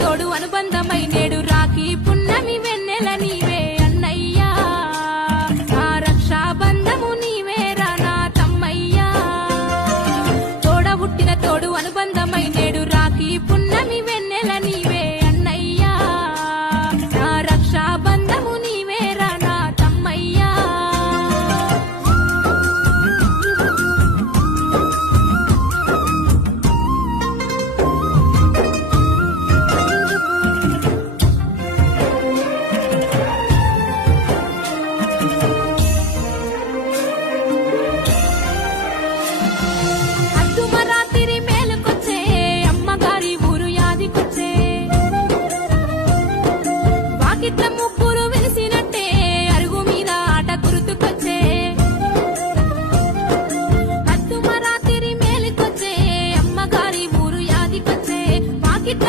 తోడు అనుబంధమై నేడు రాఖీ పున్నమి వెన్నెల నీవే అన్నయ్యా నా రక్షాబంధము నీవేరా నా తమ్మయ్యా తోడ పుట్టిన తోడు అనుబంధమై నేడు రాఖీ పున్నమి వెన్నెల నీవే అన్నయ్యా నా రక్షాబంధము నీవేరా నా తమ్మయ్యా అద్దుమరాతిరి మేలుకొచ్చే అమ్మగారి ఊరు యాదికొచ్చే వాకిట్ల ముగ్గురు వెలిసినట్టే అరుగు మీద ఆట గుర్తుకొచ్చే అద్దుమరాతిరి మేలుకొచ్చే అమ్మగారి ఊరు యాదికొచ్చే వాకిట్ల